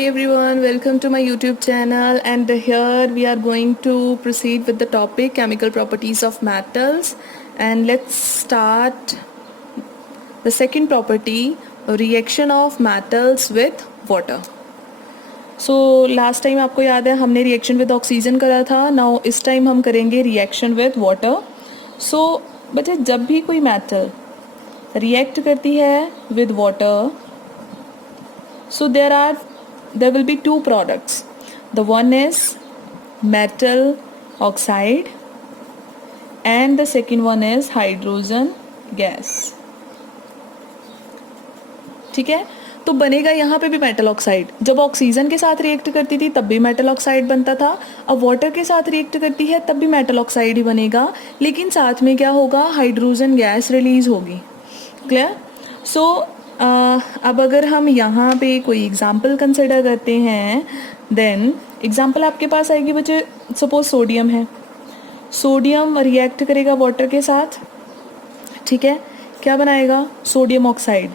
everyone, welcome to my YouTube channel, and here we are going to proceed with the topic chemical properties of metals. And let's start the second property, reaction of metals with water. So last time आपको याद है हमने reaction with oxygen करा था. Now इस time हम करेंगे reaction with water. So बच्चे जब भी कोई metal react करती है with water, so there will be two products. The one is metal oxide and the second one is hydrogen gas. ठीक है, तो बनेगा यहाँ पे भी मेटल ऑक्साइड. जब ऑक्सीजन के साथ रिएक्ट करती थी तब भी मेटल ऑक्साइड बनता था. अब वाटर के साथ रिएक्ट करती है तब भी मेटल ऑक्साइड ही बनेगा, लेकिन साथ में क्या होगा, हाइड्रोजन गैस रिलीज होगी. क्लियर? सो अब अगर हम यहाँ पे कोई एग्जाम्पल कंसिडर करते हैं, देन एग्जाम्पल आपके पास आएगी बच्चे. सपोज सोडियम है, सोडियम रिएक्ट करेगा वाटर के साथ. ठीक है, क्या बनाएगा, सोडियम ऑक्साइड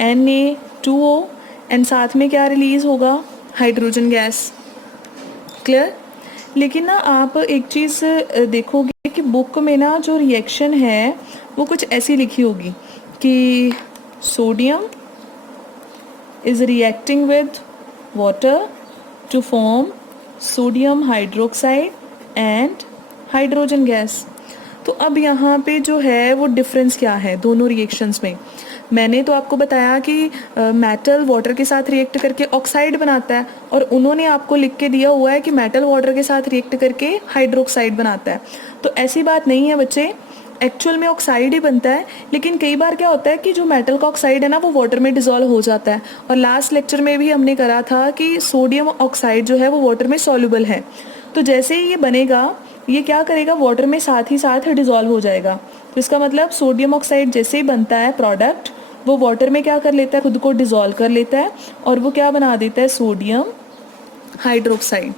Na2O, एंड साथ में क्या रिलीज होगा, हाइड्रोजन गैस. क्लियर? लेकिन ना आप एक चीज़ देखोगे कि बुक में ना जो रिएक्शन है वो कुछ ऐसी लिखी होगी कि sodium is reacting with water to form sodium hydroxide and hydrogen gas. तो अब यहाँ पे जो है वो डिफरेंस क्या है दोनों रिएक्शंस में. मैंने तो आपको बताया कि मेटल वाटर के साथ रिएक्ट करके ऑक्साइड बनाता है, और उन्होंने आपको लिख के दिया हुआ है कि मेटल वाटर के साथ रिएक्ट करके हाइड्रोक्साइड बनाता है. तो ऐसी बात नहीं है बच्चे, एक्चुअल में ऑक्साइड ही बनता है. लेकिन कई बार क्या होता है कि जो मेटल का ऑक्साइड है ना वो वाटर में डिसॉल्व हो जाता है. और लास्ट लेक्चर में भी हमने करा था कि सोडियम ऑक्साइड जो है वो वाटर में सॉल्युबल है. तो जैसे ही ये बनेगा, ये क्या करेगा, वाटर में साथ ही साथ डिसॉल्व हो जाएगा. तो इसका मतलब सोडियम ऑक्साइड जैसे ही बनता है प्रोडक्ट, वो वाटर में क्या कर लेता है, खुद को डिसॉल्व कर लेता है और वो क्या बना देता है, सोडियम हाइड्रोक्साइड.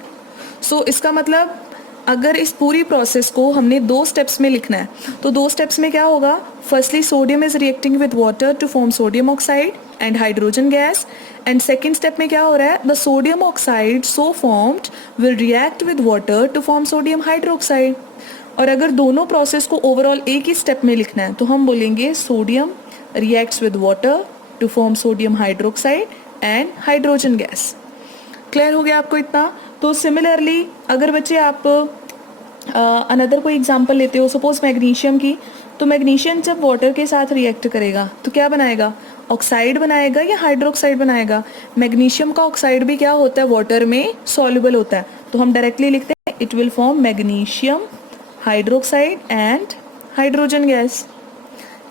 सो इसका मतलब अगर इस पूरी प्रोसेस को हमने दो स्टेप्स में लिखना है तो दो स्टेप्स में क्या होगा, firstly sodium is reacting with water to form sodium oxide and hydrogen gas, and second step में क्या हो रहा है, the sodium oxide so formed will react with water to form sodium hydroxide. और अगर दोनों प्रोसेस को ओवरऑल एक ही स्टेप में लिखना है तो हम बोलेंगे sodium reacts with water to form sodium hydroxide and hydrogen gas. Clear हो गया आपको इतना? तो सिमिलरली अगर बच्चे आप अनदर कोई एग्जांपल लेते हो, सपोज मैग्नीशियम की, तो मैग्नीशियम जब वाटर के साथ रिएक्ट करेगा तो क्या बनाएगा, ऑक्साइड बनाएगा या हाइड्रोक्साइड बनाएगा. मैग्नीशियम का ऑक्साइड भी क्या होता है, वाटर में सॉल्युबल होता है. तो हम डायरेक्टली लिखते हैं it will form magnesium hydroxide and hydrogen gas.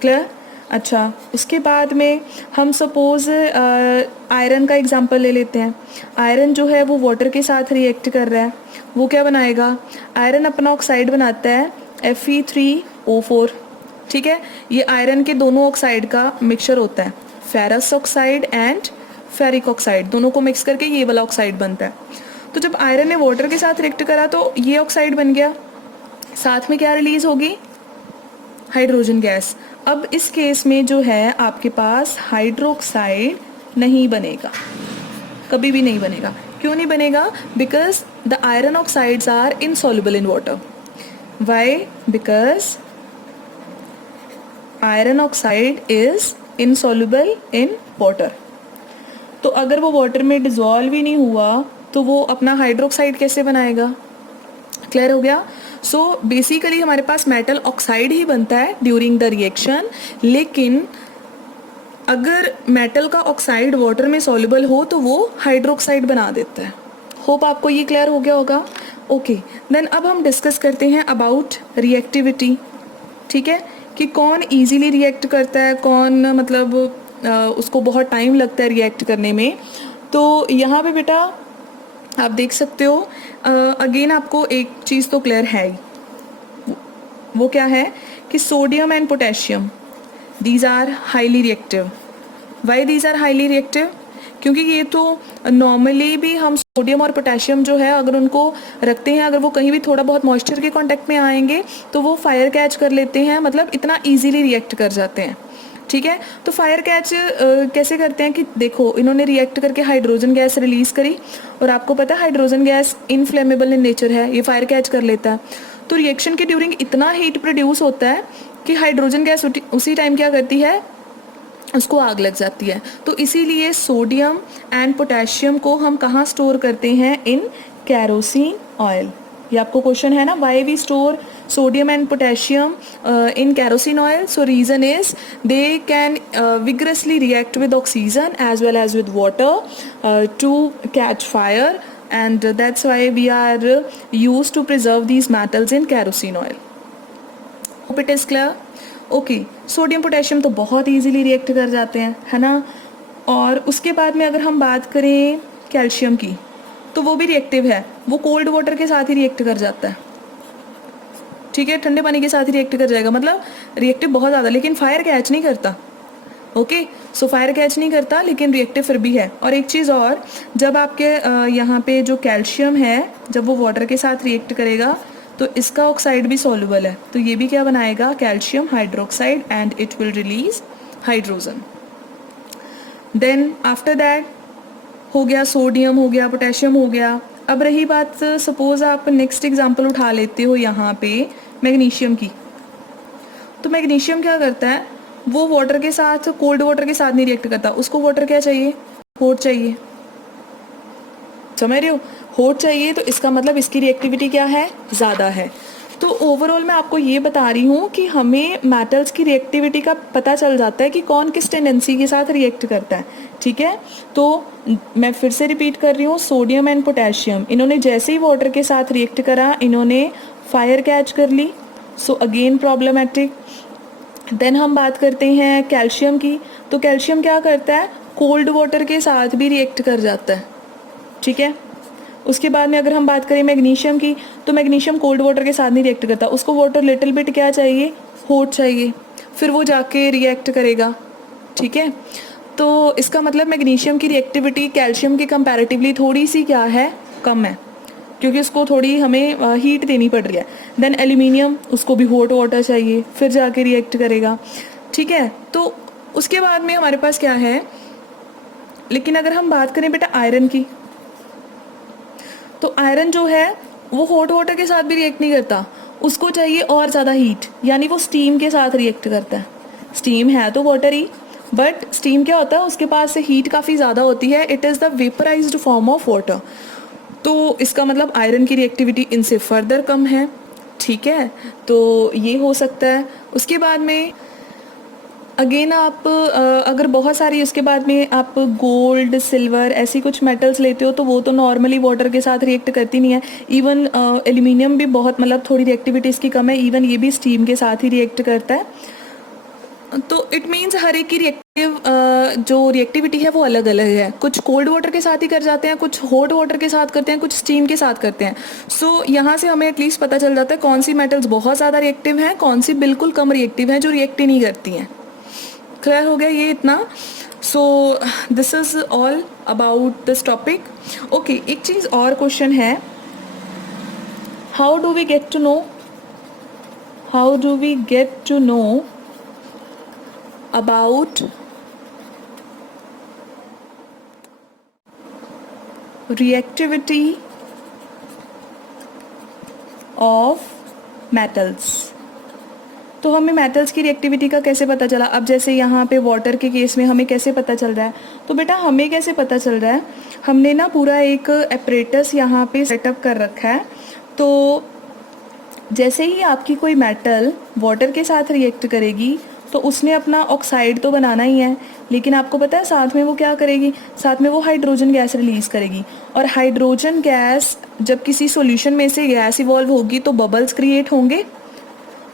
Clear? अच्छा, उसके बाद में हम सपोज आयरन का एग्जांपल ले लेते हैं. आयरन जो है वो वाटर के साथ रिएक्ट कर रहा है, वो क्या बनाएगा, आयरन अपना ऑक्साइड बनाता है Fe3O4. ठीक है, ये आयरन के दोनों ऑक्साइड का मिक्सचर होता है, ferrous oxide and ferric oxide, दोनों को मिक्स करके ये वाला ऑक्साइड बनता है. तो जब आयरन ने वाटर के साथ रिएक्ट करा तो ये ऑक्साइड बन गया, साथ में क्या रिलीज होगी, हाइड्रोजन गैस. अब इस केस में जो है आपके पास हाइड्रोक्साइड नहीं बनेगा, कभी भी नहीं बनेगा. क्यों नहीं बनेगा, because the iron oxides are insoluble in water. Why? Because iron oxide is insoluble in water. तो अगर वो वाटर में डिसॉल्व ही नहीं हुआ तो वो अपना हाइड्रोक्साइड कैसे बनाएगा. क्लियर हो गया? सो बेसिकली हमारे पास मेटल ऑक्साइड ही बनता है ड्यूरिंग द रिएक्शन, लेकिन अगर मेटल का ऑक्साइड वाटर में सॉल्युबल हो तो वो हाइड्रोक्साइड बना देता है. होप आपको ये क्लियर हो गया होगा. ओके, देन अब हम डिस्कस करते हैं अबाउट रिएक्टिविटी. ठीक है, कि कौन इजीली रिएक्ट करता है, कौन मतलब उसको बहुत टाइम लगता है रिएक्ट करने में. तो यहाँ पे बेटा आप देख सकते हो, अगेन आपको एक चीज़ तो क्लियर है ही, वो क्या है कि sodium and potassium these are highly reactive. Why these are highly reactive? क्योंकि ये तो नॉर्मली भी हम सोडियम और पोटेशियम जो है अगर उनको रखते हैं, अगर वो कहीं भी थोड़ा बहुत मॉइस्चर के कांटेक्ट में आएंगे तो वो फायर कैच कर लेते हैं, मतलब इतना इजीली रिएक्ट कर जाते हैं. ठीक है। तो फायर कैच कैसे करते हैं कि देखो इन्होंने रिएक्ट करके हाइड्रोजन गैस रिलीज करी, और आपको पता है hydrogen gas inflammable in nature है, ये फायर कैच कर लेता है। तो रिएक्शन के ड्यूरिंग इतना हीट प्रोड्यूस होता है कि हाइड्रोजन गैस उसी टाइम क्या करती है, उसको आग लग जाती है। तो इसीलिए सोडियम एंड पोटेशियम को हम कहाँ स्टोर करते हैं, इन कैरोसिन ऑयल। ये आपको क्वेश्चन है ना, why we store sodium and potassium in kerosene oil? So reason is they can vigorously react with oxygen as well as with water to catch fire, and that's why we are used to preserve these metals in kerosene oil. Hope it is clear. Okay, sodium potassium तो बहुत easily react कर जाते हैं, है ना। और उसके बाद में अगर हम बात करें कैल्शियम की, तो वो भी रिएक्टिव है, वो कोल्ड वाटर के साथ ही रिएक्ट कर जाता है, ठीक है, ठंडे पानी के साथ ही रिएक्ट कर जाएगा, मतलब रिएक्टिव बहुत ज़्यादा, लेकिन फायर कैच नहीं करता। ओके, सो फायर कैच नहीं करता लेकिन रिएक्टिव फिर भी है। और एक चीज़ और, जब आपके यहाँ पे जो कैल्शियम है जब वो वाटर के साथ रिएक्ट करेगा तो इसका ऑक्साइड भी सॉल्युबल है, तो ये भी क्या बनाएगा, calcium hydroxide, and it will release hydrogen. Then after that हो गया सोडियम, हो गया पोटेशियम, हो गया। अब रही बात, सपोज आप नेक्स्ट एग्जांपल उठा लेते हो यहाँ पे मैग्नीशियम की। तो मैग्नीशियम क्या करता है, वो वाटर के साथ, कोल्ड वाटर के साथ नहीं रिएक्ट करता, उसको वाटर क्या चाहिए, हॉट चाहिए, समझ रहे हो, हॉट चाहिए। तो इसका मतलब इसकी रिएक्टिविटी क्या है, ज़्यादा है। तो ओवरऑल मैं आपको ये बता रही हूँ कि हमें मेटल्स की रिएक्टिविटी का पता चल जाता है कि कौन किस टेंडेंसी के साथ रिएक्ट करता है, ठीक है। तो मैं फिर से रिपीट कर रही हूँ, सोडियम एंड पोटेशियम, इन्होंने जैसे ही वाटर के साथ रिएक्ट करा, इन्होंने फायर कैच कर ली, सो अगेन प्रॉब्लमेटिक। देन हम बात करते हैं कैल्शियम की, तो कैल्शियम क्या करता है, कोल्ड वाटर के साथ भी रिएक्ट कर जाता है, ठीक है। उसके बाद में अगर हम बात करें मैग्नीशियम की, तो मैग्नीशियम कोल्ड वाटर के साथ नहीं रिएक्ट करता, उसको वाटर लिटिल बिट क्या चाहिए, हॉट चाहिए, फिर वो जाके रिएक्ट करेगा, ठीक है। तो इसका मतलब मैग्नीशियम की रिएक्टिविटी कैल्शियम के कंपैरेटिवली थोड़ी सी क्या है, कम है, क्योंकि उसको थोड़ी हमें हीट देनी पड़ रही है। देन एल्यूमिनियम, उसको भी हॉट वाटर चाहिए, फिर जाके रिएक्ट करेगा, ठीक है। तो उसके बाद में हमारे पास क्या है, लेकिन अगर हम बात करें बेटा आयरन की, तो आयरन जो है वो हॉट वाटर के साथ भी रिएक्ट नहीं करता, उसको चाहिए और ज़्यादा हीट, यानी वो स्टीम के साथ रिएक्ट करता है। स्टीम है तो वाटर ही, बट स्टीम क्या होता है, उसके पास से हीट काफ़ी ज़्यादा होती है, it is the vaporized form of water. तो इसका मतलब आयरन की रिएक्टिविटी इनसे फर्दर कम है, ठीक है। तो ये हो सकता है। उसके बाद में अगेन आप अगर बहुत सारी, उसके बाद में आप गोल्ड, सिल्वर, ऐसी कुछ मेटल्स लेते हो, तो वो तो नॉर्मली वाटर के साथ रिएक्ट करती नहीं है। इवन एल्यूमिनियम भी बहुत, मतलब थोड़ी रिएक्टिविटी इसकी कम है, इवन ये भी स्टीम के साथ ही रिएक्ट करता है। तो इट मीन्स हर एक की जो रिएक्टिविटी है वो अलग अलग है, कुछ कोल्ड वाटर के साथ ही कर जाते हैं, कुछ हॉट वाटर के साथ करते हैं, कुछ स्टीम के साथ करते हैं। सो यहाँ से हमें एटलीस्ट पता चल जाता है कौन सी मेटल्स बहुत ज़्यादा रिएक्टिव हैं, कौन सी बिल्कुल कम रिएक्टिव हैं जो रिएक्ट ही नहीं करती हैं। क्लियर हो गया ये इतना। So this is all about this topic. Okay, एक चीज़ और क्वेश्चन है, how do we get to know about reactivity of metals। तो हमें मेटल्स की रिएक्टिविटी का कैसे पता चला। अब जैसे यहाँ पे वाटर के केस में हमें कैसे पता चल रहा है, तो बेटा हमें कैसे पता चल रहा है, हमने ना पूरा एक एपरेटस यहाँ पे सेटअप कर रखा है। तो जैसे ही आपकी कोई मेटल वाटर के साथ रिएक्ट करेगी तो उसने अपना ऑक्साइड तो बनाना ही है, लेकिन आपको पता है साथ में वो क्या करेगी, साथ में वो हाइड्रोजन गैस रिलीज़ करेगी। और हाइड्रोजन गैस जब किसी सॉल्यूशन में से गैस इवॉल्व होगी तो बबल्स क्रिएट होंगे।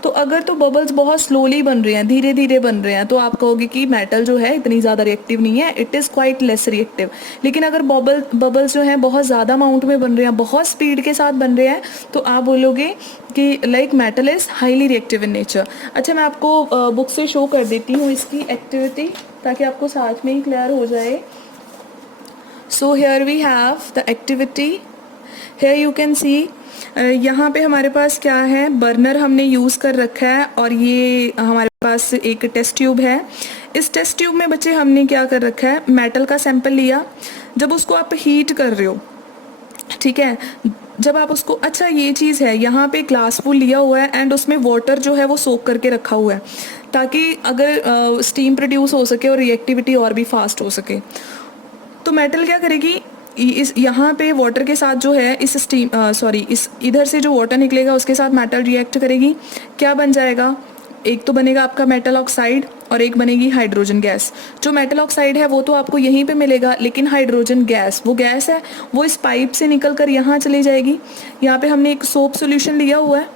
तो अगर तो बबल्स बहुत स्लोली बन रहे हैं, धीरे धीरे बन रहे हैं, तो आप कहोगे कि मेटल जो है इतनी ज़्यादा रिएक्टिव नहीं है, it is quite less reactive. लेकिन अगर बबल्स जो हैं बहुत ज़्यादा अमाउंट में बन रहे हैं, बहुत स्पीड के साथ बन रहे हैं, तो आप बोलोगे कि like metal is highly reactive in nature. अच्छा, मैं आपको बुक से शो कर देती हूँ इसकी एक्टिविटी, ताकि आपको साथ में ही क्लियर हो जाए। So here we have the activity, here you can see, यहाँ पे हमारे पास क्या है, बर्नर हमने यूज़ कर रखा है, और ये हमारे पास एक टेस्ट ट्यूब है। इस टेस्ट ट्यूब में बच्चे हमने क्या कर रखा है, मेटल का सैंपल लिया, जब उसको आप हीट कर रहे हो, ठीक है, जब आप उसको, अच्छा ये चीज़ है, यहाँ पे ग्लास फुल लिया हुआ है एंड उसमें वाटर जो है वो सोक करके रखा हुआ है ताकि अगर स्टीम प्रोड्यूस हो सके और रिएक्टिविटी और भी फास्ट हो सके। तो मेटल क्या करेगी, इस यहाँ पे वाटर के साथ जो है इस स्टीम इस इधर से जो वाटर निकलेगा उसके साथ मेटल रिएक्ट करेगी, क्या बन जाएगा, एक तो बनेगा आपका मेटल ऑक्साइड और एक बनेगी हाइड्रोजन गैस। जो मेटल ऑक्साइड है वो तो आपको यहीं पे मिलेगा, लेकिन हाइड्रोजन गैस, वो गैस है, वो इस पाइप से निकल कर यहाँ चली जाएगी। यहाँ पे हमने एक सोप सॉल्यूशन लिया हुआ है,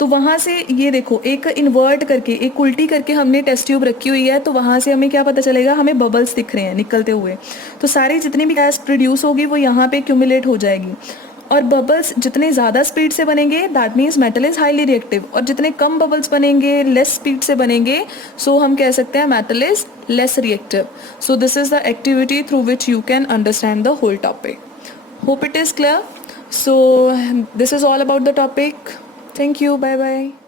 तो वहाँ से ये देखो एक इन्वर्ट करके, एक उल्टी करके हमने टेस्ट ट्यूब रखी हुई है, तो वहाँ से हमें क्या पता चलेगा, हमें बबल्स दिख रहे हैं निकलते हुए। तो सारी जितनी भी गैस प्रोड्यूस होगी वो यहाँ पे एक्यूमुलेट हो जाएगी, और बबल्स जितने ज़्यादा स्पीड से बनेंगे that means metal is highly reactive, और जितने कम बबल्स बनेंगे, लेस स्पीड से बनेंगे, सो हम कह सकते हैं metal is less reactive. So this is the activity through which you can understand the whole topic. Hope it is clear. So this is all about the topic. Thank you. Bye bye.